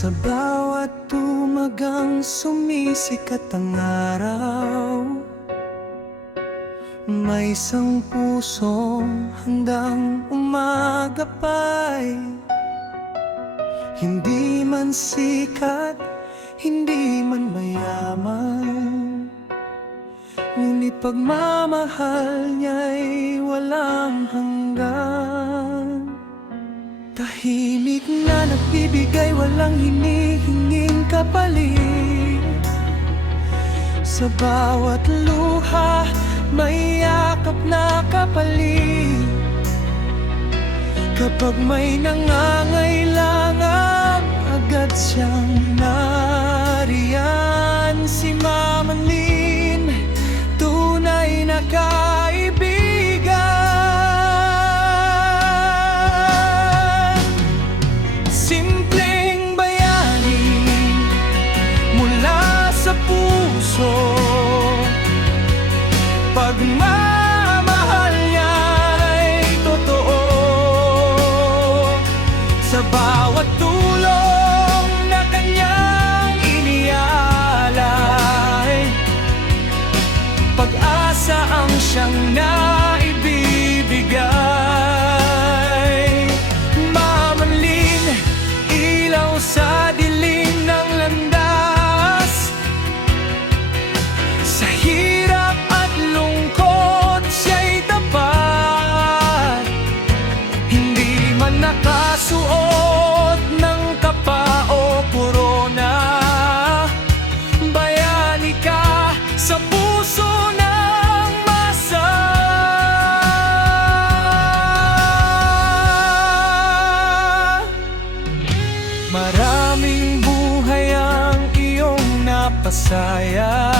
Sa bawat tumagang sumisikat ang araw, may isang pusong handang umagapay. Hindi man sikat, hindi man mayaman, ngunit pagmamahal niya'y walang hanggan. Tahimik na nagbibigay, walang hinihinging kapalit. Sa bawat luha, may yakap na kapalit. Kapag may nangangailangan, agad siyang nariyan. Si Mama Lynn, tunay na kaibigan. Simpleng bayani mula sa puso, pagmamahal niya'y totoo. Sa bawat tulong na kanyang inialay, pag-asa ang siyang naibibigay. Mama Lynn, ilaw sa dilim ng landas. Sa hirap at lungkot siya'y tapat. Hindi man nakasuot ng kapa o korona, bayani ka sa puso ng masa. Maraming buhay ang iyong napasaya,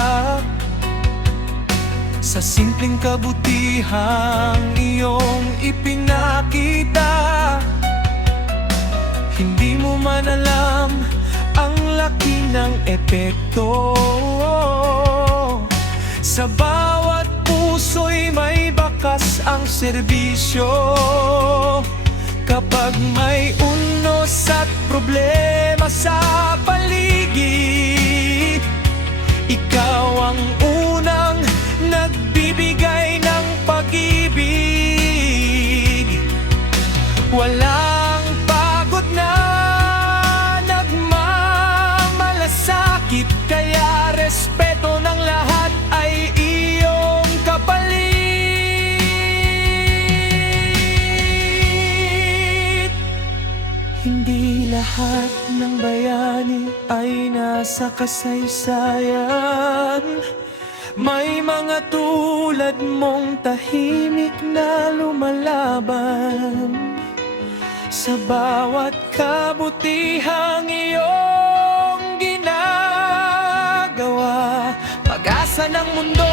sa simpleng kabutihang iyong ipinakita. Hindi mo man alam ang laki ng epekto. Sa bawat puso'y may bakas ang serbisyo. Kapag may unos at problema sa paligid, ikaw ang unang nagbibigay ng pag-ibig. Walang pagod na nagmamalasakit, kaya respeto ng lahat ay iyong kapalit. Hindi lahat ng bayani ay nasa kasaysayan. May mga tulad mong tahimik na lumalaban. Sa bawat kabutihang iyong ginagawa, pag-asa ng mundo